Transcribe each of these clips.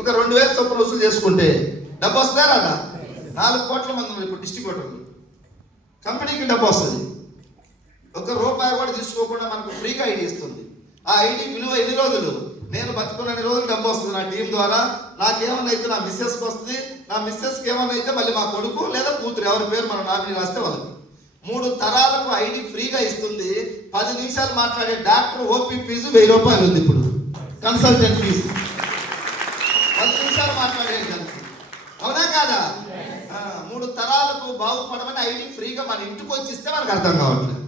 ఒక 2000 చొప్పున వసూలు చేసుకుంటే డబ్బు వస్తుందా రాదా? 4 కోట్ల మంది ఉన్నారు ఇప్పుడు డిస్ట్రిబ్యూటర్లు. కంపెనీకి డబ్బు వస్తుంది. ₹1 కూడా తీసుకోకుండా మనకు ఫ్రీగా ఐడి ఇస్తుంది. ఆ ఐడి విలువ ఎన్ని రోజులు? నేను బతుకున్న రోజులు డబ్బు వస్తుంది నా టీం ద్వారా. నాకేమన్నా అయితే నా మిస్సెస్కి వస్తుంది, నా మిస్సెస్కి ఏమన్నా అయితే మళ్ళీ మా కొడుకు లేదా కూతురు ఎవరి పేరు మనం నామినీ రాస్తే వాళ్ళకి 3 తరాలకు ఐడి ఫ్రీగా ఇస్తుంది. 10 నిమిషాలు మాట్లాడే డాక్టర్ ఓపీ ఫీజు ₹1000 ఉంది ఇప్పుడు. కన్సల్టెంట్ ఫీజు 10 నిమిషాలు మాట్లాడేది దానికి. అవునా కాదా? 3 తరాలకు బాగుపడమని ఐడి ఫ్రీగా మన ఇంటికి వచ్చి ఇస్తే మనకు అర్థం కావట్లేదు.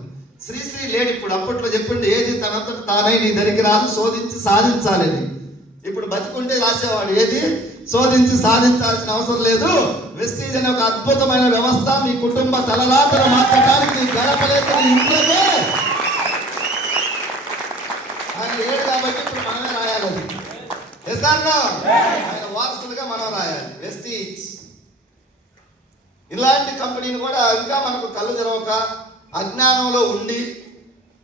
శ్రీశ్రీ లేడు ఇప్పుడు. అప్పట్లో చెప్పిండు ఏది తనంతట తానై నీ దగ్గరికి రాదు, శోధించి సాధించాలని. ఇప్పుడు బతికుంటే రాసేవాడు ఏది శోధించి సాధించాల్సిన అవసరం లేదు. వెస్టీజ్ అనే ఒక అద్భుతమైన వ్యవస్థ మీ కుటుంబ తలలాటలు మార్చడానికి గడపలేదు ఇంట్లోనే. ఆయన లేడు కాబట్టి ఇప్పుడు మనమే రాయాలి. ఆయన వారసులుగా మనం రాయాలి. వెస్టీజ్ ఇలాంటి కంపెనీని కూడా ఇంకా మనకు కళ్ళు తెరవక అజ్ఞానంలో ఉండి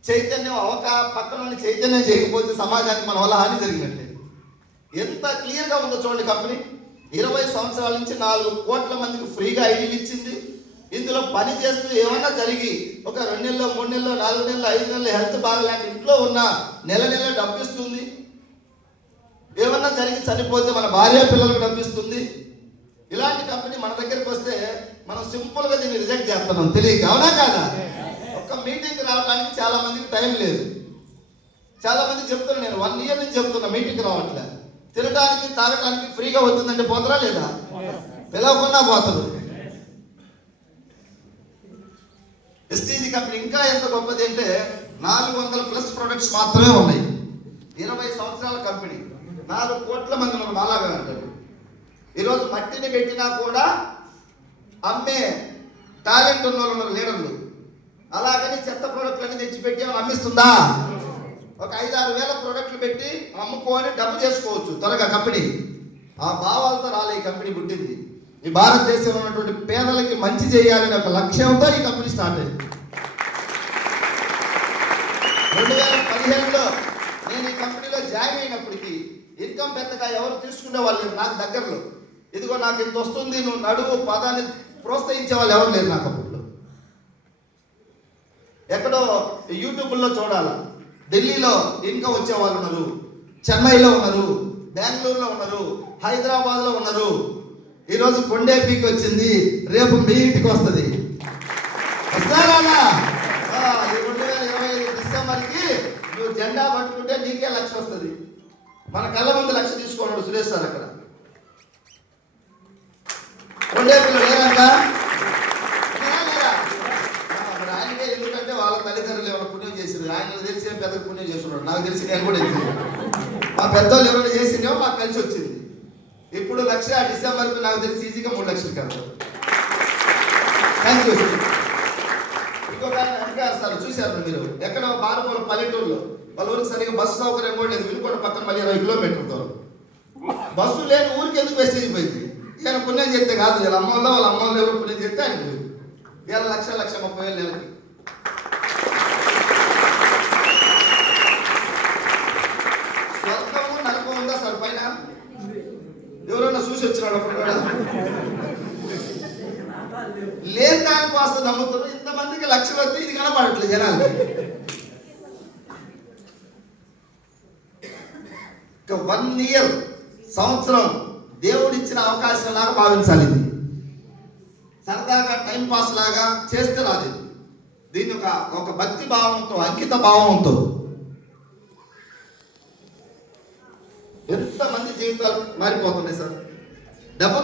చైతన్యం అవక పక్కన చైతన్యం చేయకపోతే సమాజానికి మన వల్ల హాని జరిగినట్టే. ఎంత క్లియర్గా ఉందో చూడండి కంపెనీ. 20 సంవత్సరాల నుంచి 4 కోట్ల మందికి ఫ్రీగా ఐడీలు ఇచ్చింది. ఇందులో పని చేస్తూ ఏమన్నా జరిగి ఒక 2 నెలలు 3 నెలలు 4 నెలలు 5 నెలలు హెల్త్ బాగలేక ఇంట్లో ఉన్న నెల డబ్బు ఇస్తుంది. ఏమన్నా జరిగి చనిపోతే మన భార్య పిల్లలకు డబ్బిస్తుంది. ఇలాంటి కంపెనీ మన దగ్గరికి వస్తే మనం సింపుల్గా దీన్ని రిజెక్ట్ చేస్తున్నాం తెలియక. అవునా కాదా? ఒక్క మీటింగ్ రావడానికి చాలా మందికి టైం లేదు. చాలా మంది చెప్తున్నా, నేను 1 ఇయర్ నుంచి చెప్తున్నా మీటింగ్ రావట్లే. తినడానికి తాగడానికి ఫ్రీగా అవుతుందంటే పోతారా లేదా? పిలవకుండా పోతారు. వెస్టీజ్ కంపెనీ ఇంకా ఎంత గొప్పది అంటే 400+ ప్రొడక్ట్స్ మాత్రమే ఉన్నాయి. 20 సంవత్సరాల కంపెనీ, 4 కోట్ల మంది మనం అలాగా అంటారు. ఈరోజు మట్టిని పెట్టినా కూడా అమ్మే టాలెంట్ ఉన్న వాళ్ళు ఉన్నారు, లీడర్లు. అలాగని చెత్త ప్రోడక్ట్లన్నీ తెచ్చిపెట్టి అమ్మిస్తుందా? ఒక 5-6 వేల ప్రోడక్ట్లు పెట్టి అమ్ముకొని డబ్బు చేసుకోవచ్చు త్వరగా కంపెనీ. ఆ భావాలతో రాలే ఈ కంపెనీ పుట్టింది. ఈ భారతదేశంలో ఉన్నటువంటి పేదలకి మంచి చేయాలనే ఒక లక్ష్యంతో ఈ కంపెనీ స్టార్ట్ అయింది. 2017లో నేను ఈ కంపెనీలో జాయిన్ అయినప్పటికీ ఇన్కమ్ పెద్దగా ఎవరు తీసుకునే వాళ్ళు నాకు దగ్గరలో. ఇదిగో నాకు ఇంత వస్తుంది, నువ్వు నడువు పదాన్ని ప్రోత్సహించే వాళ్ళు ఎవరు లేరు నాకు అప్పట్లో. ఎక్కడో యూట్యూబ్లో చూడాలా. ఢిల్లీలో ఇన్కమ్ వచ్చే వాళ్ళు ఉన్నారు, చెన్నైలో ఉన్నారు, బెంగళూరులో ఉన్నారు, హైదరాబాద్లో ఉన్నారు. ఈరోజు కొండేపీకి వచ్చింది, రేపు మీ ఇంటికి వస్తుంది. వస్తారా? 2025 డిసెంబర్కి నువ్వు జెండా పట్టుకుంటే నీకే 1,00,000 వస్తుంది. మన కళ్ళ ముందు 1,00,000 తీసుకోండి సురేష్ సార్. అక్కడ కొండేపీలో లేరంట. మరి ఆయనకే ఎందుకంటే వాళ్ళ తల్లిదండ్రులు ఎవరైనా పుణ్యం చేసింది. ఆయన తెలిసి పెద్ద పుణ్యం చేస్తున్నాడు. నాకు తెలిసి నేను కూడా చేసింది. మా పెద్దవాళ్ళు ఎవరైనా చేసిందేమో మాకు కలిసి వచ్చింది. ఇప్పుడు 1,00,000 డిసెంబర్కి నాకు తెలిసి ఈజీగా 3,00,000 కదా. Thank you. ఇంకొక ఆయన సార్ చూశారు మీరు, ఎక్కడ మారుమూల పల్లెటూరులో వాళ్ళ ఊరికి సరిగ్గా బస్సు సౌకర్యం కూడా లేదు. వినుకోండి పక్కన మళ్ళీ 20 కిలోమీటర్ల దూరం. బస్సు లేని ఊరికి ఎందుకు వెస్టేజ్ పోయింది? ఈయన పుణ్యం చేస్తే కాదు, వీళ్ళ వాళ్ళ అమ్మోళ్ళు ఎవరు పుణ్యం చేస్తే ఆయన పోయింది. వీళ్ళ 1,30,000 నెలకి. స్వర్గము నరకం ఉందా సార్ పైన? ఎవరన్నా చూసి వచ్చినాడు అప్పుడు కూడా? లేని దానికి వస్తే నమ్ముతారు. ఇంతమందికి 1,00,000 వస్తే ఇది కనపడట్లేదు జనాలు. 1 ఇయర్ సంవత్సరం దేవుడిచ్చిన అవకాశం లాగా భావించాలి. ఇది సరదాగా టైం పాస్ లాగా చేస్తే రాదు. దీన్ని ఒక భక్తి భావంతో, అంకిత భావంతో ఎంతమంది జీవితాలు మారిపోతున్నాయి సార్. డబ్బు